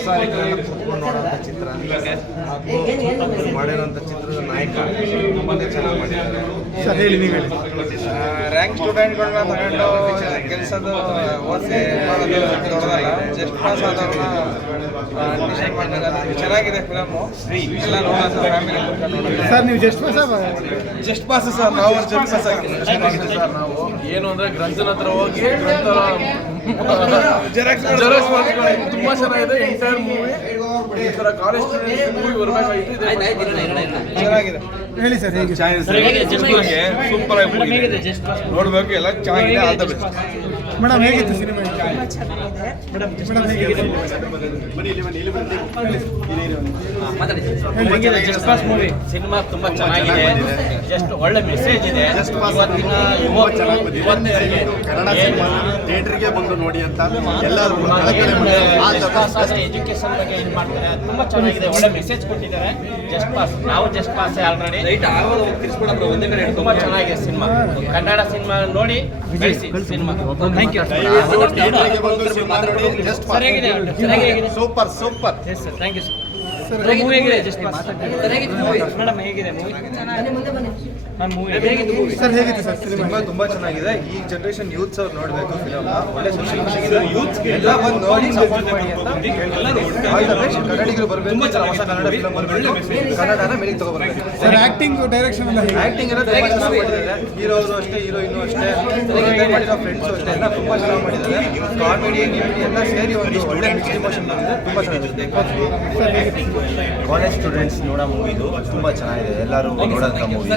ನೋಡೋಂಥ ಚಿತ್ರ ಮಾಡಿರೋಂಥ ಚಿತ್ರದ ನಾಯಕ ತುಂಬಾನೇ ಚೆನ್ನಾಗಿ ಮಾಡಿದ್ದಾರೆ ಸರ್ ಹೇಳಿ ನೀವು ಹೇಳಿ. ರ್ಯಾಂಕ್ ಸ್ಟೂಡೆಂಟ್ಗಳನ್ನ ತಗೊಂಡು ಕೆಲಸದ ಓದಿಸಿ ಮಾಡೋದು ದೊಡ್ಡದಲ್ಲ. ಜಸ್ಟ್ ಪಾಸ್ ಆದವ್ರನ್ನ ಅಡ್ಮಿಷನ್ ಮಾಡಿದಾಗ ಚೆನ್ನಾಗಿದೆ ಫಿಲಮು ಎಲ್ಲ ನೋಡೋದು ಫ್ಯಾಮಿಲಿ ಸರ್ ನೀವು just pass just pass sir ನಾವು ಜಸ್ಟ್ ಪಾಸ್ ಆಗಿದ್ದೀವಿ. ಸರ್ ನಾವು. ಏನು ಅಂದ್ರೆ ಗ್ರಂಥನ ಹತ್ರ ಹೋಗಿ ಗ್ರಂಥ ಜೆರಾಕ್ಸ್ ಜೆರಾಕ್ಸ್ ಮಾಡ್ಕೊಳ್ಳಿ. ತುಂಬಾ ಚೆನ್ನಾಗಿದೆ. ಎಂಟೈರ್ ಮೂವಿ ಈ ತರ ಕಾಲೇಜ್ ಮೂವಿ ಬರ್ಬೇಕಾಗಿತ್ತು ಇದೇ ಚೆನ್ನಾಗಿದೆ. ಹೇಳಿ ಸರ್ ಹೇಗೆ? ಸೂಪರ್ ಆಗಿ ನೋಡ್ಬೇಕು ಎಲ್ಲ ಚೆನ್ನಾಗಿದೆ ಆಲ್ ದ ಬೆಸ್ಟ್ ಮೇಡಮ್ ಹೇಗಿತ್ತು ಸಿನಿಮಾ? ಚೆನ್ನಾಗಿದೆ. Madam pass movie cinema? ತುಂಬಾ ಚೆನ್ನಾಗಿದೆ. ಜಸ್ಟ್ ಒಳ್ಳೆ ಮೆಸೇಜ್ ಇದೆ. ಇವತ್ತಿನ ಕನ್ನಡ ಸಿನಿಮಾ. ಥಿಯೇಟರ್ಗೆ ಬಂದು ನೋಡಿ ಅಂತ ಎಲ್ಲರೂ ಎಜುಕೇಶನ್ ಬಗ್ಗೆ ಇದು ಮಾಡ್ತಾರೆ. ತುಂಬಾ ಚೆನ್ನಾಗಿದೆ. ಒಳ್ಳೆ ಮೆಸೇಜ್ ಕೊಟ್ಟಿದ್ದಾರೆ. ಜಸ್ಟ್ ಪಾಸ್ ನಾವು ಜಸ್ಟ್ ಪಾಸ್ ಆಲ್ರೆಡಿ ರೈಟ್ ಒಂದೇ ಕಡೆ ತುಂಬಾ ಚೆನ್ನಾಗಿದೆ ಸಿನಿಮಾ. ಕನ್ನಡ ಸಿನಿಮಾ ನೋಡಿ cinema. Super super thank you sir sir ಹೇಗಿತ್ತು ಸರ್ ಸಿನಿಮಾ ಸಿನಿಮಾ ತುಂಬಾ ಚೆನ್ನಾಗಿದೆ. ಈ ಜನರೇಷನ್ ಯೂತ್ಸ್ ಅವ್ರು ನೋಡ್ಬೇಕು ಫಿಲಮ್ ಒಳ್ಳೆ ಸೋಷಿಯಲ್ ಮೆಸೇಜ್ ಯೂತ್ಸ್ ಎಲ್ಲ ಬಂದು ನೋಡಿ ಬರಬೇಕು ಹೊಸ ಕನ್ನಡ ಫಿಲಮ್ ಬರಬೇಕು. ಕನ್ನಡನ ಮೇಲಿಗೆ ತಗೋಬರ್ಬೇಕು ಸರ್ ಆಕ್ಟಿಂಗ್ ಡೈರೆಕ್ಷನ್ ಎಲ್ಲ ಆಕ್ಟಿಂಗ್ ಎಲ್ಲ ತುಂಬಾ ಚೆನ್ನಾಗಿ ಮಾಡಿದ್ದಾರೆ. ಹೀರೋ ಅಷ್ಟೇ ಹೀರೋಯಿನ್ ಅಷ್ಟೇ. ಮಾಡಿರೋ ಫ್ರೆಂಡ್ಸ್ ಅಷ್ಟೇ ಎಲ್ಲ ತುಂಬಾ ಚೆನ್ನಾಗಿ ಮಾಡಿದ್ದಾರೆ. ಕಾಮಿಡಿ ಎಲ್ಲ ಸೇರಿ ಒಂದು ಒಳ್ಳೆ ಮಿಕ್ಸ್ ಇಮೋಷನ್ ಬಂದಿದೆ. ತುಂಬಾ ಚೆನ್ನಾಗಿದೆ. ಕಾಲೇಜ್ ಸ್ಟೂಡೆಂಟ್ಸ್ ನೋಡೋ ಮೂವಿ ಇದು. ತುಂಬಾ ಚೆನ್ನಾಗಿದೆ. ಎಲ್ಲರೂ ನೋಡೋಂಥ ಮೂವಿ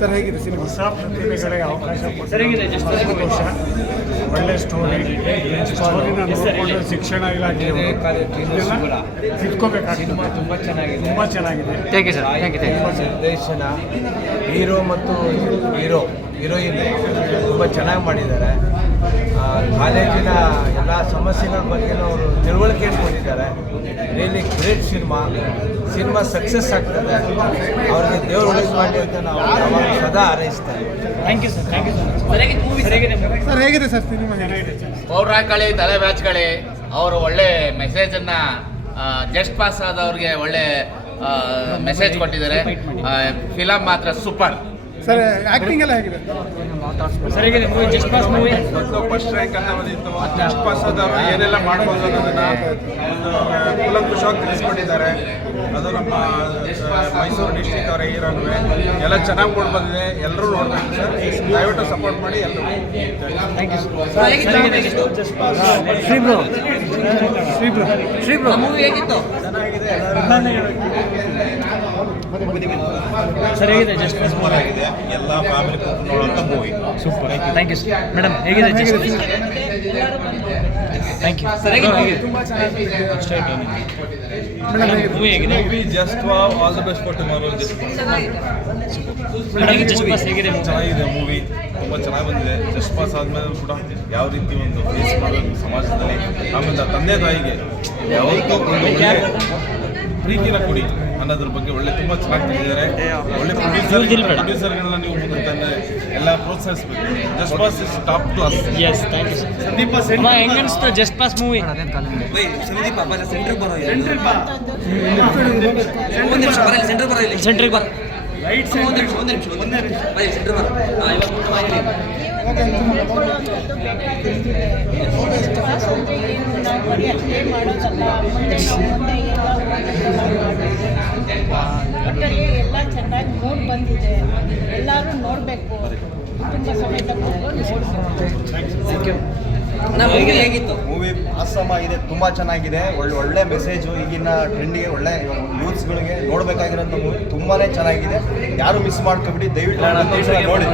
ಸರ್ ಹೇಗಿದೆ? ಸಿನಿಮಾ? ಹೊಸ ಪ್ರತಿಭೆಗಳಿಗೆ ಅವಕಾಶ ಸಂತೋಷ ಒಳ್ಳೆ ಸ್ಟೋರಿ ಸ್ಟೋರಿನ ನೋಡಿಕೊಂಡು ಶಿಕ್ಷಣ ಇಲಾಖೆ ತಿಳ್ಕೊಬೇಕಾಗ್ತದೆ ತುಂಬ ಚೆನ್ನಾಗಿದೆ. ತುಂಬ ಚೆನ್ನಾಗಿದೆ. Thank you sir thank you thank you ನಿರ್ದೇಶನ ಹೀರೋ ಮತ್ತು ಹೀರೋ ಹೀರೋಯಿನ್ ತುಂಬ ಚೆನ್ನಾಗಿ ಮಾಡಿದ್ದಾರೆ. ಕಾಲೇಜಿನ ಎಲ್ಲ ಸಮಸ್ಯೆಗಳ ಬಗ್ಗೆ ಅವರು ತಿಳುವಳಿಕೆ ಇಟ್ಕೊಂಡಿದ್ದಾರೆ. Really great cinema cinema success ಆಗ್ತದೆ. ಅವ್ರಿಗೆ ದೇವ್ರು ಉಳಿಸ್ ಮಾಡಿ ಅಂತ ನಾವು ಸದಾ you sir thank you sir ಹೇಗಿದೆ ಮೂವಿ ಸರ್ ಸಿನಿಮಾ ಹೇಗಿದೆ? ಪೌರಾಕಳಿ ತಲೆ ಬ್ಯಾಚ್ಗಳಿ ಅವರು ಒಳ್ಳೆ ಮೆಸೇಜನ್ನು ಜಸ್ಟ್ ಪಾಸ್ ಆದವ್ರಿಗೆ ಒಳ್ಳೆ ಮೆಸೇಜ್ ಕೊಟ್ಟಿದ್ದಾರೆ. ಫಿಲಮ್ ಮಾತ್ರ ಸೂಪರ್ ಸರ್ ಆಕ್ಟಿಂಗ್ ಎಲ್ಲ ಹೇಗಿದೆ? ಸರ್ ಹೇಗಿದೆ movie just pass movie first rank ಅಂತ ಬಂದಿತ್ತು ಜಸ್ಟ್ ಪಾಸ್ ಆದವರು ಏನೆಲ್ಲ ಮಾಡ್ಬೋದು ಅನ್ನೋದನ್ನ ಒಂದು ಕೂಲಂಕುಷವಾಗಿ ತಿಳಿಸ್ಕೊಟ್ಟಿದ್ದಾರೆ. ಅದು ನಮ್ಮ ಮೈಸೂರು ಡಿಸ್ಟಿಕ್ ಅವರ ಹೀರೋನು ಎಲ್ಲ ಚೆನ್ನಾಗಿ ಮೂಡ್ ಬಂದಿದೆ. ಎಲ್ಲರೂ ನೋಡ್ಬೇಕು ಸರ್. ದಯವಿಟ್ಟು ಸಪೋರ್ಟ್ ಮಾಡಿ ಎಲ್ಲರೂ ಸರ್ ಹೇಗಿದೆ just pass Shri bro Shri bro Shri bro movie ಹೇಗಿತ್ತು? ಸರ್ ಹೇಗಿದೆ ಜಸ್ಟ್ ಪಾಸ್ ಮೂವಿ ಆಗಿದೆ ಎಲ್ಲ family ನೋಡೋಂಥ movie super thank you sir madam ಹೇಗಿದೆ ಜಸ್ಟ್ ಥ್ಯಾಂಕ್ ಯು ಸರ್ ಹೇಗಿದೆ? ಮೂವಿ ಹೇಗಿದೆ? Movie just wow all the best for tomorrow just pass ಹೇಗಿದೆ ಚೆನ್ನಾಗಿದೆ movie ತುಂಬ ಚೆನ್ನಾಗಿ ಬಂದಿದೆ. ಜಸ್ಟ್ ಪಾಸ್ ಆದಮೇಲೆ ಕೂಡ ಯಾವ ರೀತಿ ಒಂದು ಫೇಸ್ ಮಾಡೋದು ಸಮಾಜದಲ್ಲಿ ಆಮೇಲೆ ತಂದೆ ತಾಯಿಗೆ ಯಾವತ್ತೂ ಒಂದು ಪ್ರೀತಿನ ಕೊಡಿ. ಅನ್ನೋದ್ರ ಬಗ್ಗೆ ಒಳ್ಳೆ ತುಂಬ ಚೆನ್ನಾಗಿ ತಿಳಿದಿದ್ದಾರೆ. ಒಳ್ಳೆ ಪ್ರೊಡ್ಯೂಸರ್ ಪ್ರೊಡ್ಯೂಸರ್ಗಳನ್ನ ನೀವು ಮುಂದೆ ತಂದೆ ಎಲ್ಲ ಪ್ರೋತ್ಸಾಹಿಸಬೇಕು. Just pass is top class yes thank you sir ಅಮ್ಮ ಹೆಂಗ್ ಅನ್ಸ್ತು ಜಸ್ಟ್ ಪಾಸ್ ಮೂವಿ ಸೆಂಟ್ರಿಗೆ ಬರೋ ಸೆಂಟ್ರಿಗೆ ಬರೋ ಅಂದ್ರೆ ಬರೋ ಸೆಂಟ್ರಿಗೆ ಬರೀ ಅಪ್ಲೈ ಮಾಡೋದಲ್ಲ ಮುಂದೆ ಮುಂದೆ ಎಲ್ಲ ಒಟ್ಟಲ್ಲಿ ಎಲ್ಲ ಚೆನ್ನಾಗಿ ಮೂಡ್ ಬಂದಿದೆ ಎಲ್ಲರೂ ನೋಡಬೇಕು ಕುಟುಂಬ ಸಮೇತ ನೋಡ್ಬೇಕು ಹೇಗಿತ್ತು? ಮೂವಿ ಆಸಮ ಇದೆ ತುಂಬ ಚೆನ್ನಾಗಿದೆ. ಒಳ್ಳೆ ಒಳ್ಳೆ ಮೆಸೇಜು ಈಗಿನ ಟ್ರೆಂಡ್ಗೆ ಒಳ್ಳೆ ಯೂತ್ಸ್ಗಳಿಗೆ ನೋಡಬೇಕಾಗಿರೋಂಥ ಮೂವಿ ತುಂಬಾ ಚೆನ್ನಾಗಿದೆ. ಯಾರು ಮಿಸ್ ಮಾಡ್ಕೊಬಿಡಿ ದಯವಿಟ್ಟು ಅದ್ದೂರಿ ನೋಡಿ.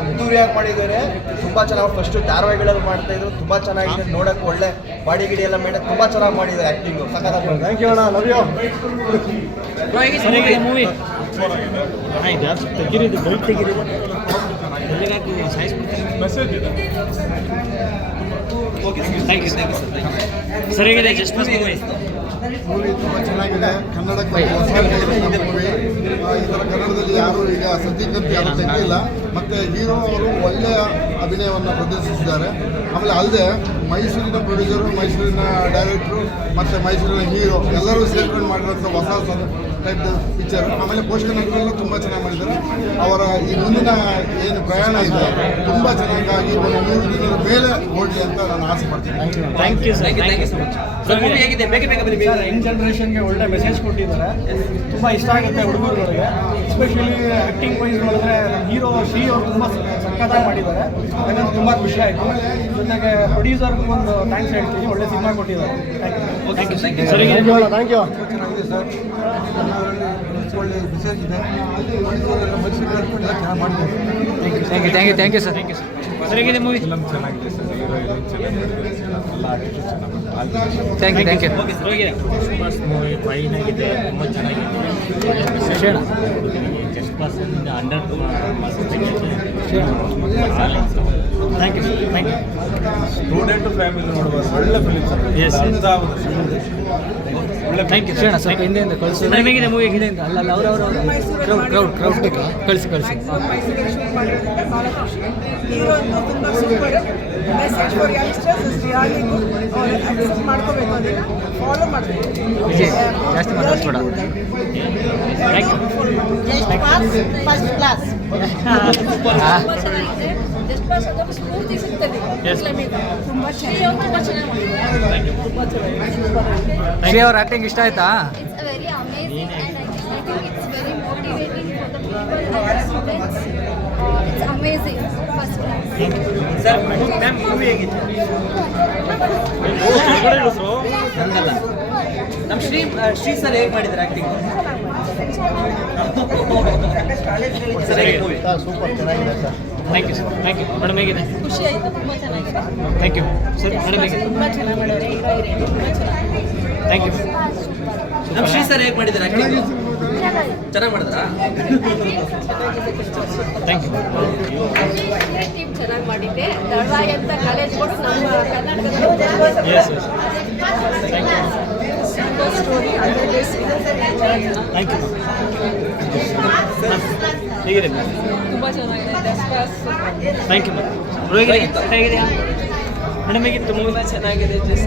ಅದ್ದೂರಿಯಾಗಿ ಮಾಡಿದ್ದಾರೆ ತುಂಬ ಚೆನ್ನಾಗಿ ಫಸ್ಟು ಧಾರಾವಾಹಿಗಳಲ್ಲಿ ಮಾಡ್ತಾ ಇದ್ರು ತುಂಬ ಚೆನ್ನಾಗಿದೆ. ನೋಡೋಕೆ ಒಳ್ಳೆ. ಬಾಡಿ ಗಿಡಿ ಎಲ್ಲ ಮೇಡಮ್ ತುಂಬ ಚೆನ್ನಾಗಿ ಮಾಡಿದ್ದಾರೆ ಆ್ಯಕ್ಟಿಂಗು ಸಖತ್ತಾಗಿ ಥ್ಯಾಂಕ್ ಯು ಅಣ್ಣ ಲವ್ ಯು ಸರ್ ಹೇಗಿದೆ ಮೂವಿ ತೆಗಿರಿದು ತೆಗಿರಿದು ಎಲ್ಲಿಗೆ ಹಾಕಿ ಸಾಯಿಸ್ಬಿಡ್ತೀನಿ message thank you thank you sir ಹೇಗಿದೆ? ಜಸ್ಟ್ ಮೂವಿ ಮೂವಿ ತುಂಬ ಚೆನ್ನಾಗಿದೆ. ಕನ್ನಡಕ್ಕೆ ಹೊಸ ಮೂವಿ ಈ ಥರ ಕನ್ನಡದಲ್ಲಿ ಯಾರು ಈಗ ಸದ್ಯಕ್ಕಂತ ಯಾರು ತೆಗಿಲ್ಲ ಮತ್ತು ಹೀರೋ ಅವರು ಒಳ್ಳೆಯ ಅಭಿನಯವನ್ನು ಪ್ರದರ್ಶಿಸಿದ್ದಾರೆ. ಆಮೇಲೆ ಅಲ್ಲದೆ ಮೈಸೂರಿನ ಪ್ರೊಡ್ಯೂಸರು ಮೈಸೂರಿನ ಡೈರೆಕ್ಟ್ರು ಮತ್ತು ಮೈಸೂರಿನ ಹೀರೋ ಎಲ್ಲರೂ ಸೇರ್ಕೊಂಡು ಮಾಡಿರೋಂಥ ಹೊಸ ಟೈಪ್ ಪಿಕ್ಚರ್ ಆಮೇಲೆ ಪೋಷಕನಗರೆಲ್ಲ ತುಂಬ ಚೆನ್ನಾಗಿ ಮಾಡಿದ್ದಾರೆ. ಅವರ ಈ ಮುಂದಿನ ಏನು ಪ್ರಯಾಣ ಇದೆ ತುಂಬ ಚೆನ್ನಾಗಿ ಒಂದು ನೂರು ದಿನದ ಮೇಲೆ ಓಡಲಿ ಅಂತ ನಾನು ಆಸೆ ಪಡ್ತೀನಿ. ಯಂಗ್ ಜನ್ರೇಷನ್ಗೆ ಒಳ್ಳೆ ಮೆಸೇಜ್ ಕೊಟ್ಟಿದ್ದಾರೆ. ತುಂಬ ಇಷ್ಟ ಆಗುತ್ತೆ ಹುಡುಗರುಗಳಿಗೆ. ಎಸ್ಪೆಷಲಿ ಆಕ್ಟಿಂಗ್ ವೈಸ್ ನೋಡಿದ್ರೆ ನಮ್ಮ ಹೀರೋ ಶ್ರೀ ಅವರು ತುಂಬ ಸಕ್ಕತ್ತಾಗಿ ಮಾಡಿದ್ದಾರೆ. ನನಗೆ ತುಂಬ ಖುಷಿ ಆಯಿತು. ಜೊತೆಗೆ ಪ್ರೊಡ್ಯೂಸರ್ಗೂ ಒಂದು ಥ್ಯಾಂಕ್ಸ್ ಹೇಳ್ತೀನಿ. ಒಳ್ಳೆ ಸಿನಿಮಾ ಕೊಟ್ಟಿದ್ದಾರೆ. Thank you thank you sir thank you ಚೆನ್ನಾಗಿದೆ ಸರ್ ಒಳ್ಳೆ ಮೆಸೇಜ್ ಇದೆ. Thank you thank you thank you sir thank you sir ಹೇಗಿದೆ ಮೂವಿ ಫಿಲಮ್ ಚೆನ್ನಾಗಿದೆ ಸರ್ ಹೀರೋಯಿನ್ ಚೆನ್ನಾಗಿದೆ. ಎಲ್ಲ ಆರ್ಟಿಸ್ಟ್ ಚೆನ್ನಾಗಿ ಥ್ಯಾಂಕ್ ಯು ಥ್ಯಾಂಕ್ ಯು ಹೇಗಿದೆ ಮೂವಿ ಫೈನ್ ಆಗಿದೆ ತುಂಬ ಚೆನ್ನಾಗಿದೆ. Just percent hundred thank you thank you student family ನೋಡುವ ಒಳ್ಳೆ ಫಿಲಿಮ್ ಸರ್. ಎಸ್. ಒಳ್ಳೆ ಥ್ಯಾಂಕ್ ಯು ಶರಣ ಸ್ವಲ್ಪ ಹಿಂದೆಯಿಂದ ಕಳಿಸಿ. ಹೇಗಿದೆ ಮೂವಿ ಹಿಂದೆಯಿಂದ ಅಲ್ಲ ಅಲ್ಲ ಅವ್ರು ಕ್ರೌಡ್ ಕ್ರೌಡ್ ಕ್ರೌಡ್ ಕ್ರೌಡ್ ಕಳಿಸಿ ಕಳಿಸಿ. ವಿಜಯ್ ಜಾಸ್ತಿ ಮಾತಾಡ್ಸ್ಬೇಡ. Thank you first class just pass ಅದೊಂದು ಸ್ಫೂರ್ತಿ ಸಿಗ್ತದೆ. ತುಂಬ ಚೆನ್ನಾಗಿ ತುಂಬ ಚೆನ್ನಾಗಿ ಶ್ರೀ ಅವ್ರ ಆಕ್ಟಿಂಗ್ ಇಷ್ಟ ಆಯ್ತಾ? The people and the students. Uh, it's amazing. First class. Sir ma'am movie ಹೇಗಿತ್ತು? ನಂದಲ್ಲ ನಮ್ಮ ಶ್ರೀ ಶ್ರೀ ಸರ್ ಹೇಗೆ ಮಾಡಿದ್ದಾರೆ ಆಕ್ಟಿಂಗ್ ಸರ್ ಸೂಪರ್ ಚೆನ್ನಾಗಿದೆ sir. Thank you sir thank you madam ಹೇಗಿದೆ? ಖುಷಿ ಆಯಿತು ತುಂಬ ಚೆನ್ನಾಗಿದೆ. ಥ್ಯಾಂಕ್ ಯು ಸರ್ ಮೇಡಮ್ ಹೇಗಿದೆ? ತುಂಬ ಚೆನ್ನಾಗಿ ಮಾಡೋರೆ ಹೀರೋ ಹೀರೋಯಿನ್ ತುಂಬ ಚೆನ್ನಾಗಿ ಥ್ಯಾಂಕ್ ಯು ನಮ್ಮ ಶ್ರೀ ಸರ್ ಹೇಗೆ ಮಾಡಿದ್ದಾರೆ? ಆ್ಯಕ್ಟಿಂಗ್ ಚೆನ್ನಾಗಿ ಮಾಡಿದ್ರಾ? ಥ್ಯಾಂಕ್ ಯು ಟೀಮ್ ಚೆನ್ನಾಗಿ ಮಾಡಿದ್ದೆ. ದಳವಾಯಿ ಅಂತ ಕಾಲೇಜ್ಗಳು ನಮ್ಮ ಕರ್ನಾಟಕದ S S thank you story ಅದರ ಥ್ಯಾಂಕ್ ಯು ಹೇಗಿದೆ ತುಂಬ ಚೆನ್ನಾಗಿದೆ. ಥ್ಯಾಂಕ್ ಯು ಮ್ಯಾಮ್ ಹೇಗಿದೆ ಹೇಗಿದೆಯಾ ಮೇಡಮ್ ಹೇಗಿತ್ತು ಮೂವಿ ಚೆನ್ನಾಗಿದೆ. ಜಸ್ಟ್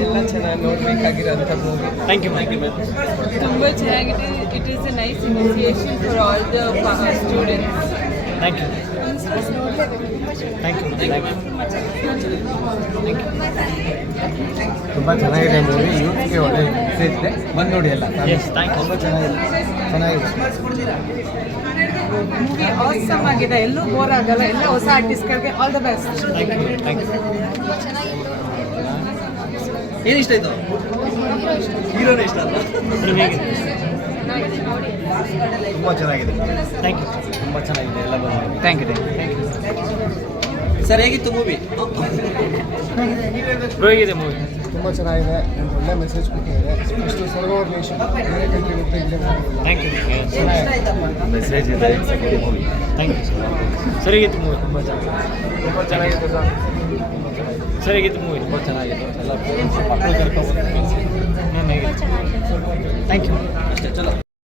ಎಲ್ಲ ಚೆನ್ನಾಗಿ ನೋಡಬೇಕಾಗಿರೋಂಥ movie thank you thank you ma'am ತುಂಬ ಚೆನ್ನಾಗಿದೆ. It is a nice initiation for all the students thank you thank you ತುಂಬ ಚೆನ್ನಾಗಿದೆ ಮೂವಿ ಯೂತ್ಗೆ ಒಳ್ಳೆ ಮೆಸೇಜ್ ಇದೆ. ಬಂದು ನೋಡಿ ಎಲ್ಲ. ಥ್ಯಾಂಕ್ ಯು ತುಂಬ ಚೆನ್ನಾಗಿದೆ. ಚೆನ್ನಾಗಿದೆ. ಮೂವಿ ಆಸಮ್ ಆಗಿದೆ. ಎಲ್ಲೂ ಬೋರ್ ಆಗಲ್ಲ. ಎಲ್ಲ ಹೊಸ ಆರ್ಟಿಸ್ಟ್ಗಳಿಗೆ all the best thank you thank you ಚೆನ್ನಾಗಿತ್ತು ಏನು ಇಷ್ಟ ಆಯಿತು? ಹೀರೋನೇ ಇಷ್ಟ. ಅಲ್ಲ ತುಂಬ ಚೆನ್ನಾಗಿದೆ. ಥ್ಯಾಂಕ್ ಯು ತುಂಬ ಚೆನ್ನಾಗಿದೆ. ಎಲ್ಲ ಬಂದು thank you thank you sir ಹೇಗಿತ್ತು ಮೂವಿ ಹೇಗಿದೆ ಮೂವಿ ತುಂಬ ಚೆನ್ನಾಗಿದೆ. ಒಳ್ಳೆ ಮೆಸೇಜ್ ಕೊಟ್ಟಿದ್ದಾರೆ. ಎಷ್ಟು ಸರ್ವರ್ ನೇಷನ್ ಬೇರೆ ಕಂಟ್ರಿ ಮತ್ತೆ ಇಲ್ಲೇ ಥ್ಯಾಂಕ್ ಯು ಚೆನ್ನಾಗಿದೆ. ಮೆಸೇಜ್ ಇದೆ. ಥ್ಯಾಂಕ್ ಯು ಸರ್ ಹೇಗಿತ್ತು ಮೂವಿ ತುಂಬ ತುಂಬ ಚೆನ್ನಾಗಿದೆ ಸರ್ ಸರ್ ಹೇಗಿತ್ತು ಮೂವಿ ತುಂಬ ಚೆನ್ನಾಗಿದೆ. ಎಲ್ಲ ಮಕ್ಕಳು ಕರ್ಕೊಂಡು ಮ್ಯಾಮ್ ಹೇಗಿತ್ತು ಥ್ಯಾಂಕ್ ಯು ಅಷ್ಟೇ ಚಲೋ